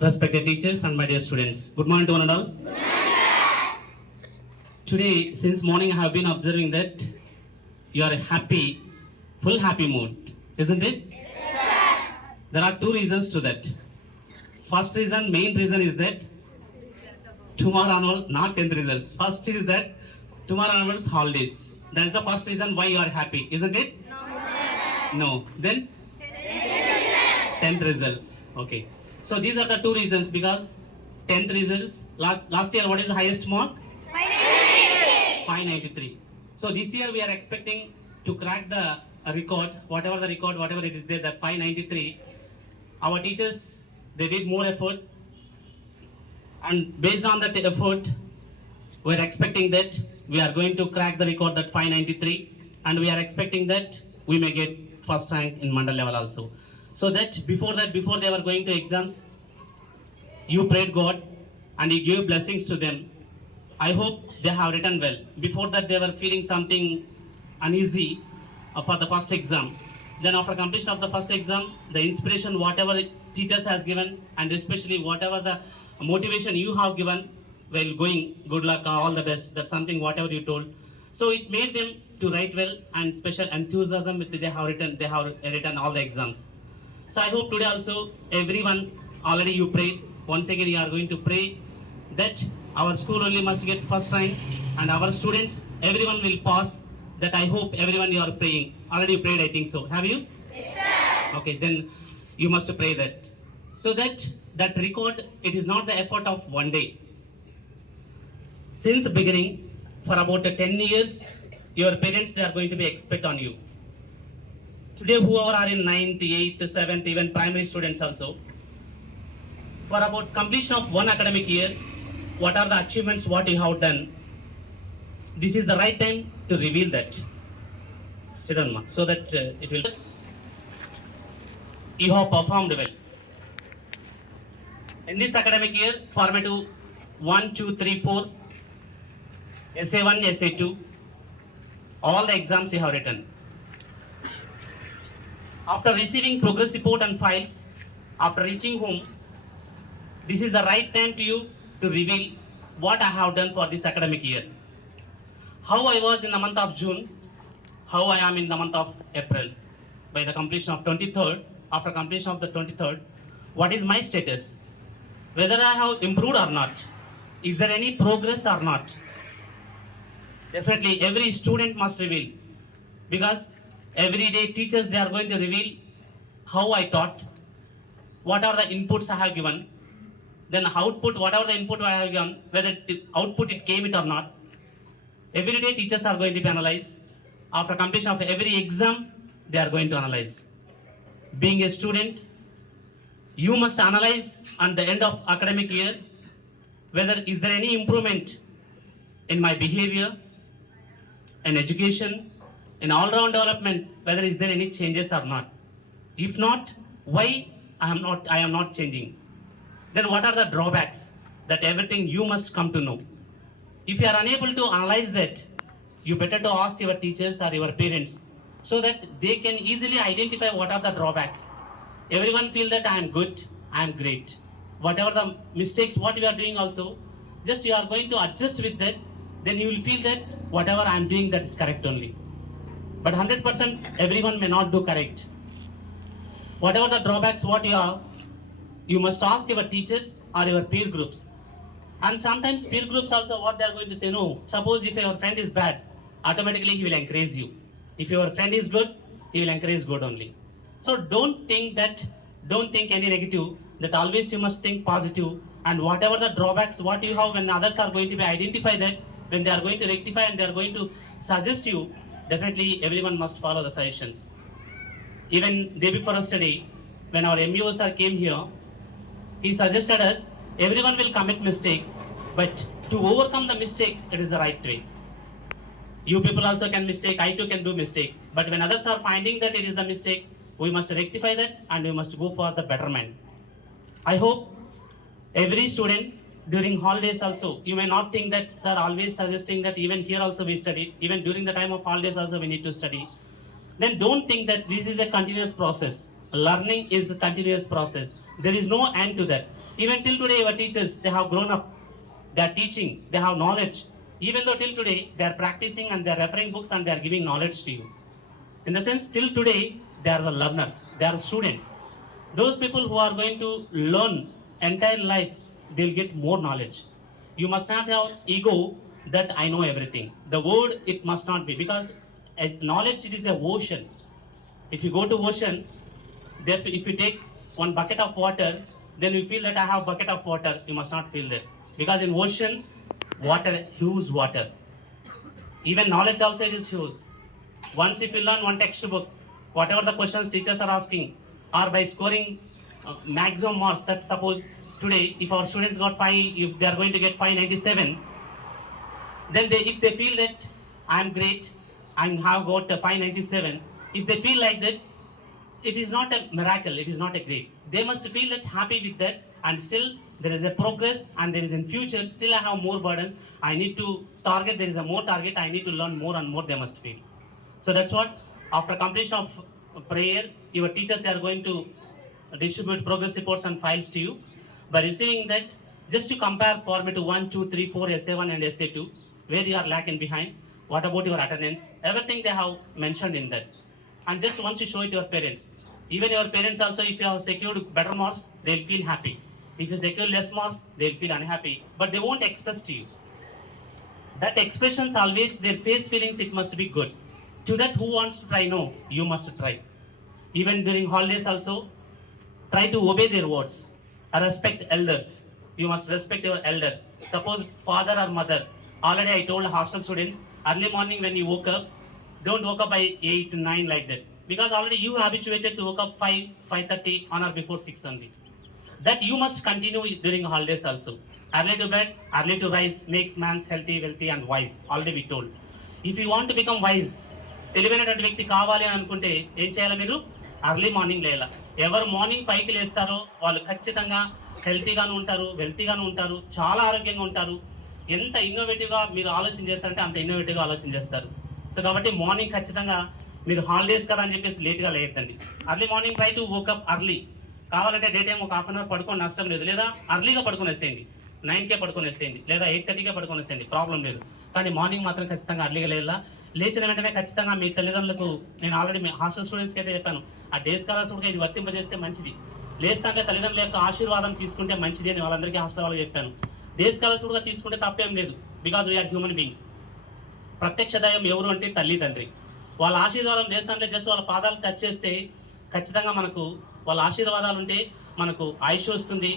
Respected teachers and my dear students, good morning to one and all. Today, since morning, I have been observing that you are happy, full happy mood, isn't it? There are two reasons to that. First reason, main reason is that tomorrow onwards, not 10th results. First is that tomorrow onwards holidays. That is the first reason why you are happy, isn't it? No. Then 10th results. Okay. So these are the two reasons because 10th results, last year what is the highest mark? 593. So this year we are expecting to crack the record, whatever it is there, that 593. Our teachers, they did more effort, and based on that effort, we are expecting that we are going to crack the record, that 593, and we are expecting that we may get first rank in Mandal level also. So that before they were going to exams, you prayed God and you gave blessings to them. I hope they have written well. Before that they were feeling something uneasy for the first exam. Then after completion of the first exam, the inspiration whatever teachers has given, and especially whatever the motivation you have given while going, good luck, all the best, that's something whatever you told. So it made them to write well, and special enthusiasm with they have written all the exams. So I hope today also everyone already you prayed. Once again you are going to pray that our school only must get first rank and our students, everyone will pass. That I hope everyone you are praying. Already you prayed, I think so. Have you? Yes, sir. Okay, then you must pray that. So that record, it is not the effort of one day. Since beginning, for about 10 years, your parents, they are going to be expect on you. Today, whoever are in 9th, 8th, 7th, even primary students also, for about completion of one academic year, what are the achievements, what you have done, this is the right time to reveal that. Sit down, ma, so that it will. You have performed well. In this academic year, formative 1, 2, 3, 4, SA1, SA2, all the exams you have written. After receiving progress report and files, after reaching home, this is the right time to you to reveal what I have done for this academic year. How I was in the month of June, how I am in the month of April. By the completion of 23rd, after completion of the 23rd, what is my status? Whether I have improved or not. Is there any progress or not? Definitely every student must reveal, because every day teachers, they are going to reveal how I taught, what are the inputs I have given, then output, whatever the input I have given, whether the output it came it or not. Every day teachers are going to be analyzed. After completion of every exam, they are going to analyze. Being a student, you must analyze at the end of academic year whether is there any improvement in my behavior, in education, in all-round development, whether is there any changes or not. If not, why I am not changing. Then what are the drawbacks? That everything you must come to know. If you are unable to analyze that, you better to ask your teachers or your parents, so that they can easily identify what are the drawbacks. Everyone feel that I am good, I am great. Whatever the mistakes what you are doing also, just you are going to adjust with that, then you will feel that whatever I am doing, that is correct only. But 100% everyone may not do correct. Whatever the drawbacks what you are, you must ask your teachers or your peer groups. And sometimes peer groups also what they are going to say, no, suppose if your friend is bad, automatically he will encourage you. If your friend is good, he will encourage good only. So don't think any negative, that always you must think positive, and whatever the drawbacks what you have, when others are going to be identify that, when they are going to rectify and they are going to suggest you, definitely everyone must follow the suggestions. Even day before yesterday, when our MUO sir came here, he suggested us, everyone will commit mistake, but to overcome the mistake, it is the right way. You people also can mistake, I too can do mistake. But when others are finding that it is the mistake, we must rectify that and we must go for the betterment. I hope every student during holidays also, you may not think that sir always suggesting that even here also we study, even during the time of holidays also we need to study. Then don't think that this is a continuous process. Learning is a continuous process. There is no end to that. Even till today, our teachers, they have grown up. They are teaching. They have knowledge. Even though till today, they are practicing and they are referring books and they are giving knowledge to you. In the sense, till today, they are the learners. They are students. Those people who are going to learn entire life, they will get more knowledge. You must not have ego that I know everything. The word, it must not be, because knowledge, it is a ocean. If you go to ocean, if you take one bucket of water, then you feel that I have bucket of water. You must not feel that, because in ocean, water, huge water. Even knowledge also, it is huge. Once if you learn one textbook, whatever the questions teachers are asking, or by scoring maximum marks, that suppose today if our students got 5, if they are going to get 597, then if they feel that I am great, I have got 597, if they feel like that, it is not a miracle, it is not a great. They must feel that happy with that, and still there is a progress, and there is in future, still I have more burden, I need to target, there is a more target, I need to learn more and more, they must feel. So that's what, after completion of prayer, your teachers, they are going to distribute progress reports and files to you. By receiving that, just to compare format 1, 2, 3, 4, SA1 and SA2, where you are lacking behind, what about your attendance, everything they have mentioned in that. And just once you show it to your parents, even your parents also, if you have secured better marks, they will feel happy. If you secure less marks, they will feel unhappy, but they won't express to you. That expressions always, their face feelings, it must be good. To that who wants to try, no, you must try. Even during holidays also, try to obey their words. Respect elders. You must respect your elders. Suppose father or mother, already I told hostel students, early morning when you woke up, don't woke up by 8 to 9 like that, because already you habituated to wake up 5, 5:30 on or before 6 only. That you must continue during holidays also. Early to bed, early to rise makes man's healthy, wealthy and wise. Already we told. If you want to become wise, తెలివైనటువంటి వ్యక్తి కావాలి అని అనుకుంటే ఏం చేయాలి మీరు? Early morning లేయాలి. ఎవరు మార్నింగ్ 5కి లేస్తారో వాళ్ళు ఖచ్చితంగా హెల్తీగాను ఉంటారు, వెల్తీగాను ఉంటారు, చాలా ఆరోగ్యంగా ఉంటారు. ఎంత ఇన్నోవేటివ్గా మీరు ఆలోచన చేస్తారంటే అంత ఇన్నోవేటివ్గా ఆలోచన చేస్తారు. సో కాబట్టి మార్నింగ్ ఖచ్చితంగా మీరు హాలిడేస్ కదా అని చెప్పేసి లేట్గా లేయద్దండి. Early morning try to woke up early. కావాలంటే డే టైం ఒక 1/2 అవర్ పడుకోండి, నష్టం లేదు. లేదా అర్లీగా పడుకునేసేయండి, 9కే పడుకునేసేయండి, లేదా 8:30కే పడుకునేసేయండి, ప్రాబ్లం లేదు. కానీ మార్నింగ్ మాత్రం ఖచ్చితంగా అర్లీగా లేలా. లేచిన వెంటనే ఖచ్చితంగా మీ తల్లిదండ్రులకు, నేను ఆల్రెడీ మీ హాస్టల్ స్టూడెంట్స్కి అయితే చెప్పాను, ఆ డే స్కాలర్స్ కూడా ఇది వర్తింపజేస్తే మంచిది. లేస్తాంటే తల్లిదండ్రుల యొక్క ఆశీర్వాదం తీసుకుంటే మంచిది అని వాళ్ళందరికీ హాస్టల్ వాళ్ళకి చెప్పాను. డే స్కాలర్స్ కూడా తీసుకుంటే తప్పేం లేదు, బికాజ్ వీఆర్ హ్యూమన్ బీయింగ్స్. ప్రత్యక్ష దైవం ఎవరు అంటే తల్లి తండ్రి. వాళ్ళ ఆశీర్వాదం చేస్తుంటే జస్ట్ వాళ్ళ పాదాలు టచ్ చేస్తే ఖచ్చితంగా మనకు వాళ్ళ ఆశీర్వాదాలు ఉంటే మనకు ఆయుష్ వస్తుంది,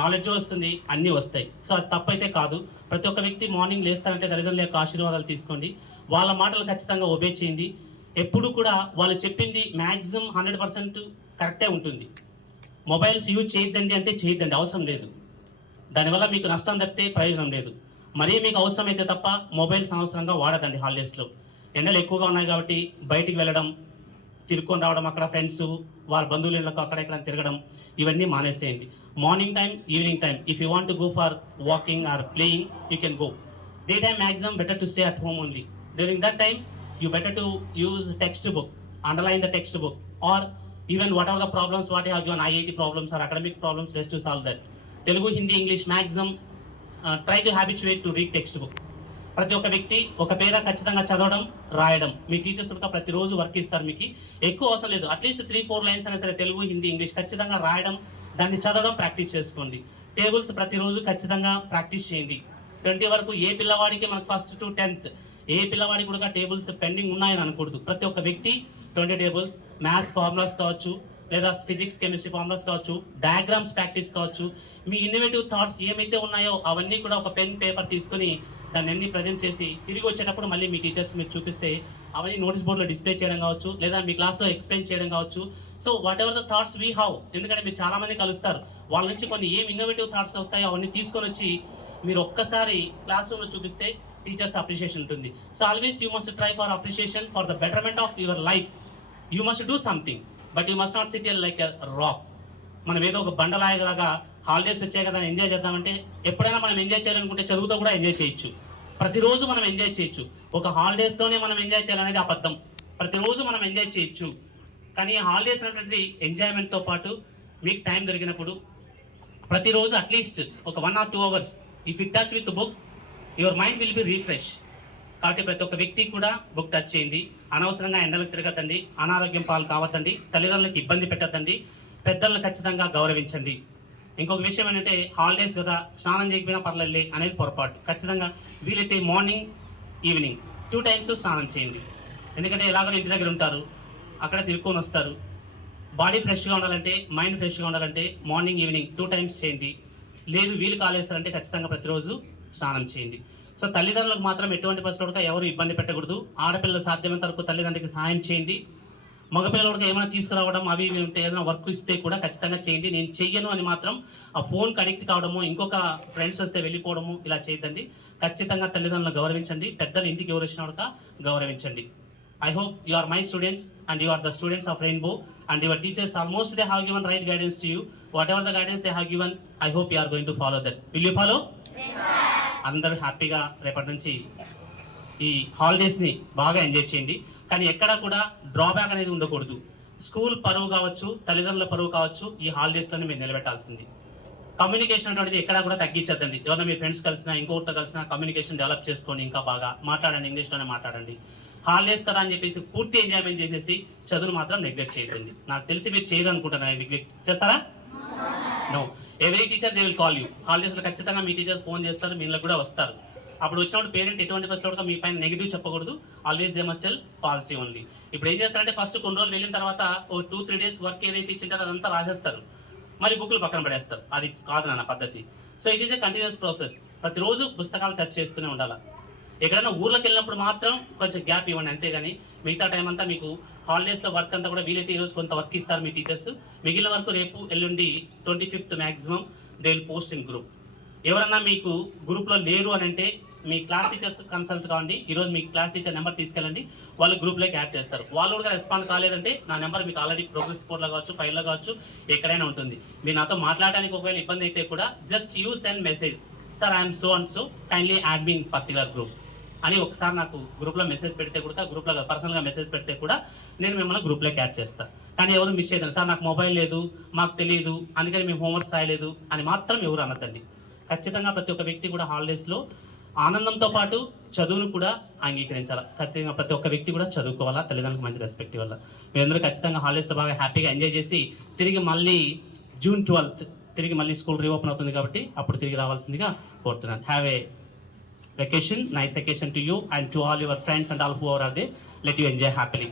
నాలెడ్జ్ వస్తుంది, అన్నీ వస్తాయి. సో అది తప్పైతే కాదు. ప్రతి ఒక్క వ్యక్తి మార్నింగ్ లేస్తారంటే తల్లిదండ్రుల యొక్క ఆశీర్వాదాలు తీసుకోండి, వాళ్ళ మాటలు ఖచ్చితంగా ఒబే చేయండి. ఎప్పుడు కూడా వాళ్ళు చెప్పింది మ్యాక్సిమం 100% కరెక్టే ఉంటుంది. మొబైల్స్ యూజ్ చేయొద్దండి అంటే చేయొద్దండి, అవసరం లేదు. దానివల్ల మీకు నష్టం తప్పితే ప్రయోజనం లేదు. మరీ మీకు అవసరమైతే తప్ప మొబైల్స్ అనవసరంగా వాడదండి. హాలిడేస్లో ఎండలు ఎక్కువగా ఉన్నాయి కాబట్టి బయటికి వెళ్ళడం, తిరుక్కొని రావడం, అక్కడ ఫ్రెండ్స్ వాళ్ళ బంధువుల ఇళ్ళకు అక్కడ ఇక్కడ తిరగడం, ఇవన్నీ మానేసేయండి. Morning time, evening time, if you want to go for walking or playing, you can go. Day time maximum better to stay at home only. During that time you better to use textbook, underline the textbook, or even what are the problems what you have given, IIT problems or academic problems, let's to solve that. Telugu, Hindi, English maximum try to habituate to read text book. ప్రతి ఒక్క వ్యక్తి ఒక పేర ఖచ్చితంగా చదవడం, రాయడం. మీ టీచర్స్ కూడా ప్రతిరోజు వర్క్ ఇస్తారు, మీకు ఎక్కువ అవసరం లేదు. అట్లీస్ట్ 3-4 లైన్స్ అయినా సరే తెలుగు, హిందీ, ఇంగ్లీష్ ఖచ్చితంగా రాయడం, దాన్ని చదవడం ప్రాక్టీస్ చేసుకోండి. టేబుల్స్ ప్రతిరోజు ఖచ్చితంగా ప్రాక్టీస్ చేయండి. 20 వరకు ఏ పిల్లవాడికి మనకు 1st to 10th ఏ పిల్లవాడికి కూడా టేబుల్స్ పెండింగ్ ఉన్నాయని అనకూడదు. ప్రతి ఒక్క వ్యక్తి 20 టేబుల్స్, మ్యాథ్స్ ఫార్ములాస్ కావచ్చు, లేదా ఫిజిక్స్ కెమిస్ట్రీ ఫార్ములాస్ కావచ్చు, డయాగ్రామ్స్ ప్రాక్టీస్ కావచ్చు, మీ ఇన్నోవేటివ్ థాట్స్ ఏమైతే ఉన్నాయో అవన్నీ కూడా ఒక పెన్ పేపర్ తీసుకొని దాన్ని అన్ని ప్రజెంట్ చేసి తిరిగి వచ్చేటప్పుడు మళ్ళీ మీ టీచర్స్ మీరు చూపిస్తే అవన్నీ నోటీస్ బోర్డులో డిస్ప్లే చేయడం కావచ్చు, లేదా మీ క్లాస్లో ఎక్స్ప్లెయిన్ చేయడం కావచ్చు. So what ever the thoughts we have, ఎందుకంటే మీరు చాలా మంది కలుస్తారు, వాళ్ళ నుంచి కొన్ని ఏం ఇన్నోవేటివ్ థాట్స్ వస్తాయో అవన్నీ తీసుకొని వచ్చి మీరు ఒక్కసారి క్లాస్ రూమ్లో చూపిస్తే టీచర్స్ అప్రిషియేషన్ ఉంటుంది. So always you must try for appreciation for the betterment of your life. You must do something, but you must not SIT here like a rock. మనం ఏదో ఒక బండలాయలాగా హాలిడేస్ వచ్చాయి కదా ఎంజాయ్ చేద్దామంటే, ఎప్పుడైనా మనం ఎంజాయ్ చేయాలనుకుంటే చదువుతో కూడా ఎంజాయ్ చేయొచ్చు, ప్రతిరోజు మనం ఎంజాయ్ చేయొచ్చు. ఒక హాలిడేస్లోనే మనం ఎంజాయ్ చేయాలనేది అబద్ధం. ప్రతిరోజు మనం ఎంజాయ్ చేయొచ్చు, కానీ హాలిడేస్ అనేటువంటిది ఎంజాయ్మెంట్తో పాటు మీకు టైం దొరికినప్పుడు ప్రతిరోజు అట్లీస్ట్ ఒక 1 or 2 hours if it touch with book your mind will be refresh. కాబట్టి ప్రతి ఒక్క వ్యక్తి కూడా బుక్ టచ్ చేయండి. అనవసరంగా ఎండలకు తిరగద్దండి, అనారోగ్యం పాలు కావద్దండి, తల్లిదండ్రులకు ఇబ్బంది పెట్టద్దండి, పెద్దలను ఖచ్చితంగా గౌరవించండి. ఇంకొక విషయం ఏంటంటే హాలిడేస్ కదా స్నానం చేయకపోయినా పర్లేదు అనేది పొరపాటు. ఖచ్చితంగా వీలైతే మార్నింగ్ ఈవినింగ్ 2 times స్నానం చేయండి. ఎందుకంటే ఎలాగో ఇంటి దగ్గర ఉంటారు, అక్కడ తిరుక్కొని వస్తారు. బాడీ ఫ్రెష్గా ఉండాలంటే, మైండ్ ఫ్రెష్గా ఉండాలంటే మార్నింగ్ ఈవినింగ్ 2 times చేయండి. లేదు వీలు కాలేస్తారంటే ఖచ్చితంగా ప్రతిరోజు స్నానం చేయండి. సో తల్లిదండ్రులకు మాత్రం ఎటువంటి పరిస్థితుల్లో ఎవరు ఇబ్బంది పెట్టకూడదు. ఆడపిల్లలు సాధ్యమైనంత వరకు తల్లిదండ్రులకి సహాయం చేయండి. మగపిల్లలకు ఏమైనా తీసుకురావడం అవి ఇవి ఉంటే ఏదైనా వర్క్ ఇస్తే కూడా ఖచ్చితంగా చేయండి. నేను చెయ్యను అని మాత్రం ఆ ఫోన్ కనెక్ట్ కావడము, ఇంకొక ఫ్రెండ్స్ వస్తే వెళ్ళిపోవడము ఇలా చేయొద్దండి. ఖచ్చితంగా తల్లిదండ్రులను గౌరవించండి, పెద్దలు ఇంటికి ఎవరు వచ్చినా గౌరవించండి. I hope you are my students and you are the students of Rainbow and your teachers almost they have given right guidance to you. Whatever the guidance they have given, I hope you are going to follow that. Will you follow? Yes, sir. అందరూ హ్యాపీగా రేపటి నుంచి ఈ హాలిడేస్ని బాగా ఎంజాయ్ చేయండి. కానీ ఎక్కడా కూడా డ్రాబ్యాక్ అనేది ఉండకూడదు. స్కూల్ పరువు కావచ్చు, తల్లిదండ్రుల పరువు కావచ్చు, ఈ హాలిడేస్లోనే మీరు నిలబెట్టాల్సింది. కమ్యూనికేషన్ అనేటువంటిది ఎక్కడా కూడా తగ్గించద్దండి. ఎవరైనా మీ ఫ్రెండ్స్ కలిసినా ఇంకొకరితో కలిసినా కమ్యూనికేషన్ డెవలప్ చేసుకోండి, ఇంకా బాగా మాట్లాడండి, ఇంగ్లీష్లోనే మాట్లాడండి. హాలిడేస్ కదా అని చెప్పేసి పూర్తి ఎంజాయ్మెంట్ చేసేసి చదువును మాత్రం నెగ్లెక్ట్ చేయొద్దండి. నాకు తెలిసి మీరు చేయరు అనుకుంటున్నాను. నెగ్లెక్ట్ చేస్తారా? No. Every teacher they will call you. హాలిడేస్లో ఖచ్చితంగా మీ టీచర్ ఫోన్ చేస్తారు, మీలో కూడా వస్తారు. అప్పుడు వచ్చినప్పుడు పేరెంట్ ఎటువంటి పరిస్థితుల్లో మీ పైన నెగిటివ్ చెప్పకూడదు. Always they must tell positive only. ఇప్పుడు ఏం చేస్తారంటే ఫస్ట్ కొన్ని రోజులు వెళ్ళిన తర్వాత ఓ 2-3 days వర్క్ ఏదైతే ఇచ్చింటారో అదంతా రాసేస్తారు, మరి బుక్లు పక్కన పడేస్తారు. అది కాదు నాన్న పద్ధతి. So it is a continuous process. ప్రతిరోజు పుస్తకాలు టచ్ చేస్తూనే ఉండాలి. ఎక్కడైనా ఊర్లోకి వెళ్ళినప్పుడు మాత్రం కొంచెం గ్యాప్ ఇవ్వండి, అంతేగాని మిగతా టైం అంతా మీకు హాలిడేస్లో వర్క్ అంతా కూడా వీలైతే ఈరోజు కొంత వర్క్ ఇస్తారు మీ టీచర్స్. మిగిలిన వరకు రేపు ఎల్లుండి 25th maximum they will post in group. ఎవరన్నా మీకు గ్రూప్లో లేరు అని అంటే మీ క్లాస్ టీచర్స్ కన్సల్ట్ కావండి. ఈరోజు మీ క్లాస్ టీచర్ నెంబర్ తీసుకెళ్ళండి, వాళ్ళు గ్రూప్లోకి యాడ్ చేస్తారు. వాళ్ళు కూడా రెస్పాండ్ కాలేదంటే నా నెంబర్ మీకు ఆల్రెడీ ప్రోగ్రెస్ రిపోర్ట్లో కావచ్చు, ఫైల్లో కావచ్చు, ఎక్కడైనా ఉంటుంది. మీరు నాతో మాట్లాడడానికి ఒకవేళ ఇబ్బంది అయితే కూడా just you send message, sir I'm so and so kindly add me in particular group అని ఒకసారి నాకు గ్రూప్లో మెసేజ్ పెడితే కూడా, గ్రూప్లో పర్సనల్గా మెసేజ్ పెడితే కూడా నేను మిమ్మల్ని గ్రూప్లోకి యాడ్ చేస్తాను. కానీ ఎవరు మిస్ చేయదండి, సార్ నాకు మొబైల్ లేదు, మాకు తెలియదు, అందుకని మేము హోంవర్క్స్ రాయలేదు అని మాత్రం ఎవరు అనద్దండి. ఖచ్చితంగా ప్రతి ఒక్క వ్యక్తి కూడా హాలిడేస్లో ఆనందంతో పాటు చదువును కూడా అంగీకరించాలి. ఖచ్చితంగా ప్రతి ఒక్క వ్యక్తి కూడా చదువుకోవాలా, తల్లిదండ్రులకు మంచి రెస్పెక్ట్ ఇవ్వాలా. మీరందరూ ఖచ్చితంగా హాలిడేస్లో బాగా హ్యాపీగా ఎంజాయ్ చేసి తిరిగి మళ్ళీ June 12th తిరిగి మళ్ళీ స్కూల్ రీఓపెన్ అవుతుంది కాబట్టి అప్పుడు తిరిగి రావాల్సిందిగా కోరుతున్నాను. Have a vacation, nice vacation to you and to all your friends and all who are there. Let you enjoy happily.